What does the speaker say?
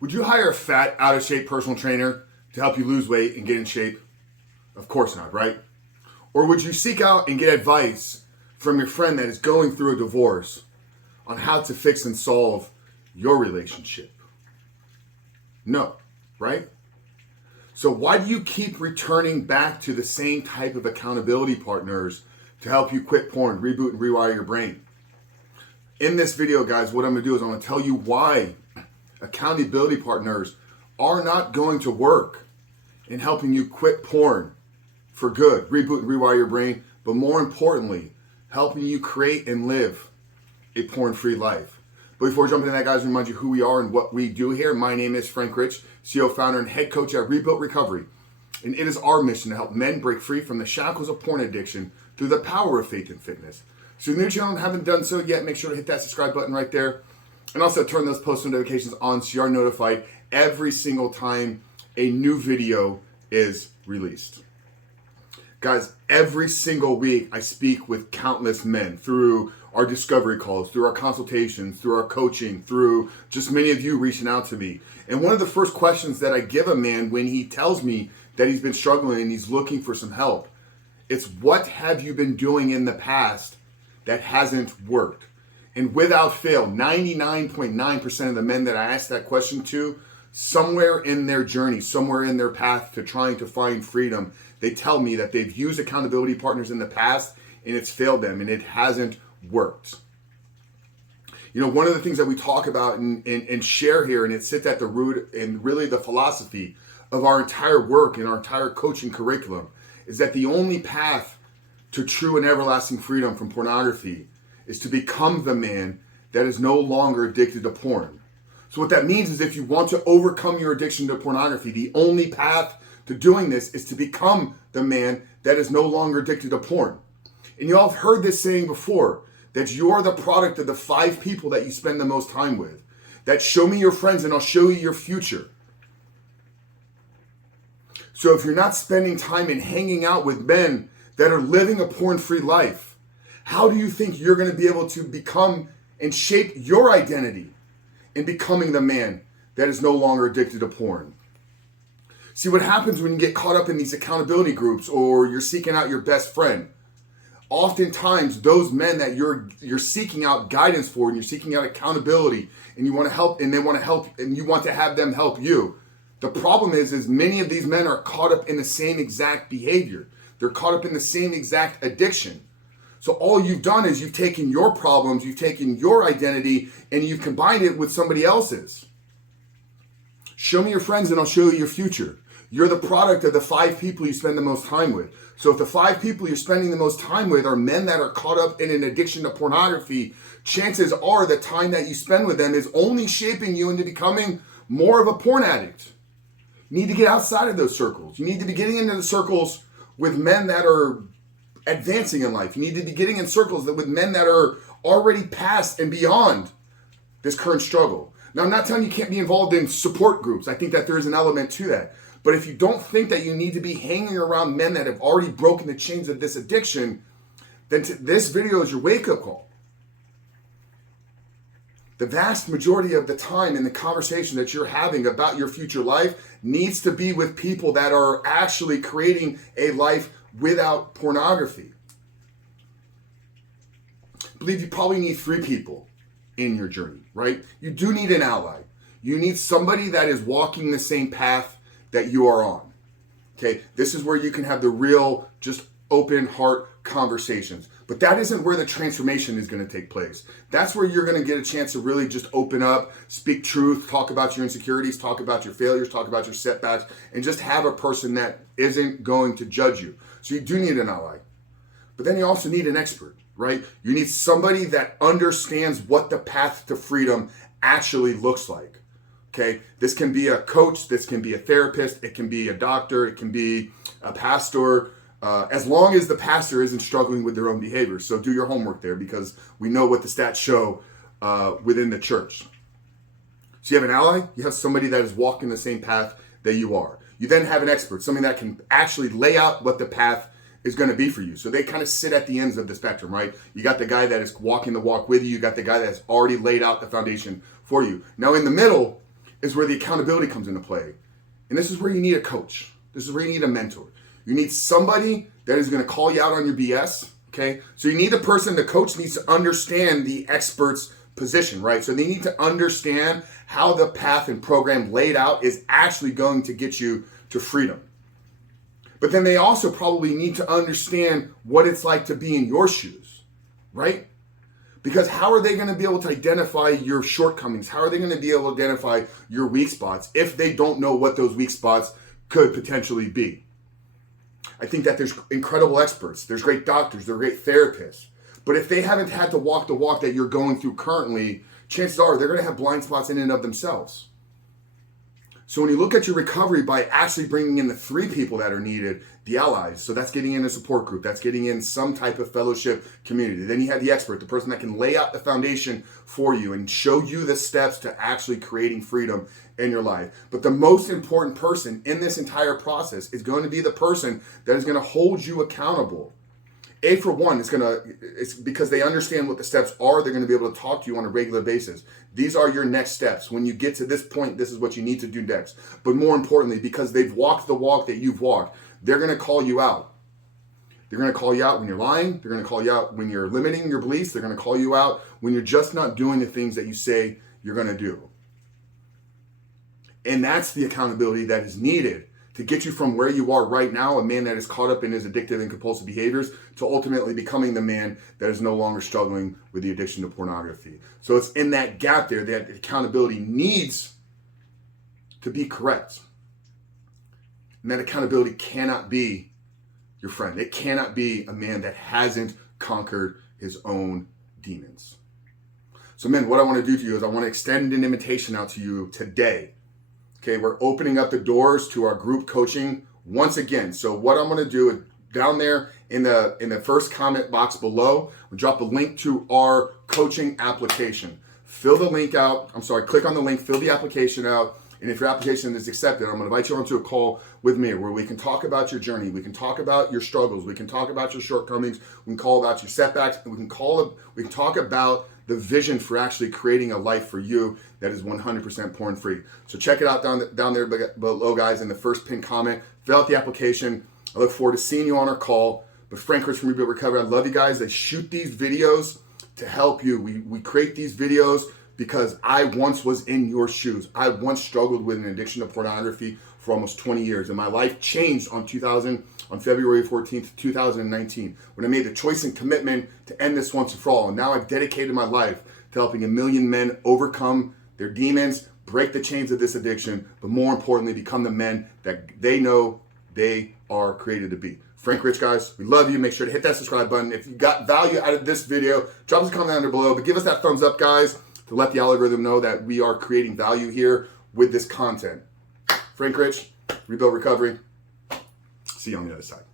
Would you hire a fat, out of shape personal trainer to help you lose weight and get in shape? Of course not, right? Or would you seek out and get advice from your friend that is going through a divorce on how to fix and solve your relationship? No, right? So why do you keep returning back to the same type of accountability partners to help you quit porn, reboot, and rewire your brain? In this video, guys, what I'm going to do is I'm going to tell you why accountability partners are not going to work in helping you quit porn for good, reboot and rewire your brain, but more importantly, helping you create and live a porn-free life. But before jumping into that, guys, remind you who we are and what we do here. My name is Frank Rich, CEO, founder, and head coach at Rebuilt Recovery. And it is our mission to help men break free from the shackles of porn addiction through the power of faith and fitness. So if you're new to the channel and haven't done so yet, make sure to hit that subscribe button right there. And also turn those post notifications on so you are notified every single time a new video is released. Guys, every single week I speak with countless men through our discovery calls, through our consultations, through our coaching, through just many of you reaching out to me. And one of the first questions that I give a man when he tells me that he's been struggling and he's looking for some help, it's what have you been doing in the past that hasn't worked? And without fail, 99.9% of the men that I ask that question to, somewhere in their journey, somewhere in their path to trying to find freedom, they tell me that they've used accountability partners in the past and it's failed them and it hasn't worked. You know, one of the things that we talk about and share here, and it sits at the root and really the philosophy of our entire work and our entire coaching curriculum, is that the only path to true and everlasting freedom from pornography is to become the man that is no longer addicted to porn. So what that means is if you want to overcome your addiction to pornography, the only path to doing this is to become the man that is no longer addicted to porn. And you all have heard this saying before, that you're the product of the 5 people that you spend the most time with. That show me your friends and I'll show you your future. So if you're not spending time and hanging out with men that are living a porn-free life, how do you think you're going to be able to become and shape your identity in becoming the man that is no longer addicted to porn? See, what happens when you get caught up in these accountability groups or you're seeking out your best friend, oftentimes those men that you're seeking out guidance for and you're seeking out accountability and you want to help and they want to help and you want to have them help you. The problem is many of these men are caught up in the same exact behavior. They're caught up in the same exact addiction. So all you've done is you've taken your problems, you've taken your identity, and you've combined it with somebody else's. Show me your friends and I'll show you your future. You're the product of the 5 people you spend the most time with. So if the 5 people you're spending the most time with are men that are caught up in an addiction to pornography, chances are the time that you spend with them is only shaping you into becoming more of a porn addict. You need to get outside of those circles. You need to be getting into the circles with men that are advancing in life. You need to be getting in circles with men that are already past and beyond this current struggle. Now, I'm not telling you can't be involved in support groups. I think that there is an element to that. But if you don't think that you need to be hanging around men that have already broken the chains of this addiction, then this video is your wake-up call. The vast majority of the time in the conversation that you're having about your future life needs to be with people that are actually creating a life without pornography. I believe you probably need 3 people in your journey, right? You do need an ally. You need somebody that is walking the same path that you are on. Okay, this is where you can have the real, just open heart conversations. But that isn't where the transformation is going to take place. That's where you're going to get a chance to really just open up, speak truth, talk about your insecurities, talk about your failures, talk about your setbacks, and just have a person that isn't going to judge you. So you do need an ally. But then you also need an expert, right? You need somebody that understands what the path to freedom actually looks like. Okay, this can be a coach, this can be a therapist, it can be a doctor, it can be a pastor, as long as the pastor isn't struggling with their own behavior. So do your homework there because we know what the stats show within the church. So you have an ally, you have somebody that is walking the same path that you are. You then have an expert, somebody that can actually lay out what the path is going to be for you. So they kind of sit at the ends of the spectrum, right? You got the guy that is walking the walk with you. You got the guy that's already laid out the foundation for you. Now in the middle is where the accountability comes into play. And this is where you need a coach. This is where you need a mentor. You need somebody that is going to call you out on your BS, okay? So you need a person, the coach needs to understand the expert's position, right? So they need to understand how the path and program laid out is actually going to get you to freedom. But then they also probably need to understand what it's like to be in your shoes, right? Because how are they going to be able to identify your shortcomings? How are they going to be able to identify your weak spots if they don't know what those weak spots could potentially be? I think that there's incredible experts. There's great doctors. There's great therapists. But if they haven't had to walk the walk that you're going through currently, chances are they're going to have blind spots in and of themselves. So when you look at your recovery by actually bringing in the 3 people that are needed, the allies, so that's getting in a support group, that's getting in some type of fellowship community. Then you have the expert, the person that can lay out the foundation for you and show you the steps to actually creating freedom in your life. But the most important person in this entire process is going to be the person that is going to hold you accountable. A for one, it's because they understand what the steps are. They're going to be able to talk to you on a regular basis. These are your next steps. When you get to this point, this is what you need to do next. But more importantly, because they've walked the walk that you've walked, they're going to call you out. They're going to call you out when you're lying. They're going to call you out when you're limiting your beliefs. They're going to call you out when you're just not doing the things that you say you're going to do. And that's the accountability that is needed to get you from where you are right now, a man that is caught up in his addictive and compulsive behaviors, to ultimately becoming the man that is no longer struggling with the addiction to pornography. So it's in that gap there that accountability needs to be correct. And that accountability cannot be your friend. It cannot be a man that hasn't conquered his own demons. So men, what I want to do to you is I want to extend an invitation out to you today. Okay, we're opening up the doors to our group coaching once again. So what I'm going to do is down there in the first comment box below, we'll drop a link to our coaching application. Fill the link out. Click on the link, fill the application out. And if your application is accepted, I'm going to invite you onto a call with me where we can talk about your journey. We can talk about your struggles. We can talk about your shortcomings. We can call about your setbacks. And we can talk about the vision for actually creating a life for you that is 100% porn free. So check it out down there below, guys, in the first pinned comment. Fill out the application. I look forward to seeing you on our call. But Frank Rich from Rebuild Recovery, I love you guys. I shoot these videos to help you. We create these videos because I once was in your shoes. I once struggled with an addiction to pornography for almost 20 years. And my life changed on February 14th, 2019, when I made the choice and commitment to end this once and for all. And now I've dedicated my life to helping 1 million men overcome their demons, break the chains of this addiction, but more importantly, become the men that they know they are created to be. Frank Rich, guys, we love you. Make sure to hit that subscribe button. If you got value out of this video, drop us a comment down there below, but give us that thumbs up, guys, to let the algorithm know that we are creating value here with this content. Frank Rich, Rebuild Recovery. See you on the other side.